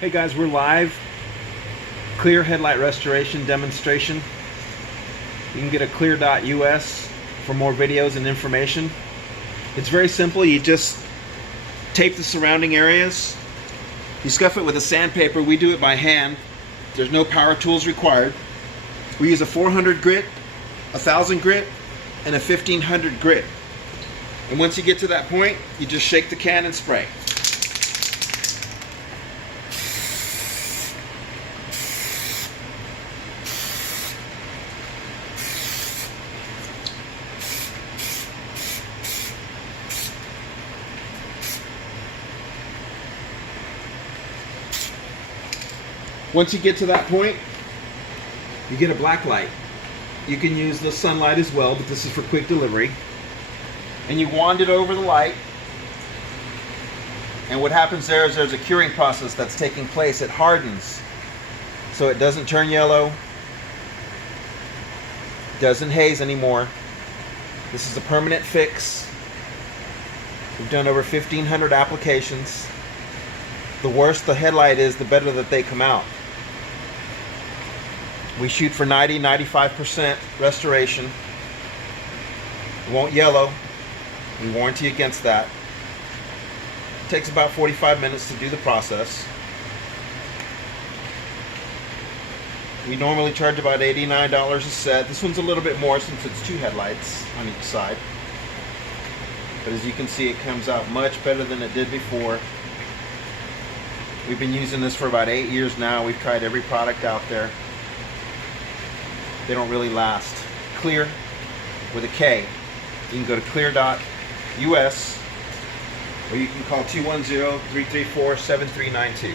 Hey guys, we're live. Klear Headlight Restoration Demonstration. You can get a Klear.us for more videos and information. It's very simple. You just tape the surrounding areas. You scuff it with a sandpaper. We do it by hand. There's no power tools required. We use a 400 grit, a 1000 grit, and a 1500 grit. And once you get to that point, you just shake the can and spray. Once you get to that point, you get a black light. You can use the sunlight as well, but this is for quick delivery. And you wand it over the light. And what happens there is there's a curing process that's taking place. It hardens so it doesn't turn yellow, doesn't haze anymore. This is a permanent fix. We've done over 1,500 applications. The worse the headlight is, the better that they come out. We shoot for 90-95% restoration. It won't yellow. We warranty against that. It takes about 45 minutes to do the process. We normally charge about $89 a set. This one's a little bit more since it's 2 headlights on each side. But as you can see, it comes out much better than it did before. We've been using this for about 8 years now. We've tried every product out there. They don't really last. Klear with a K. You can go to Klear.us or you can call 210-334-7392.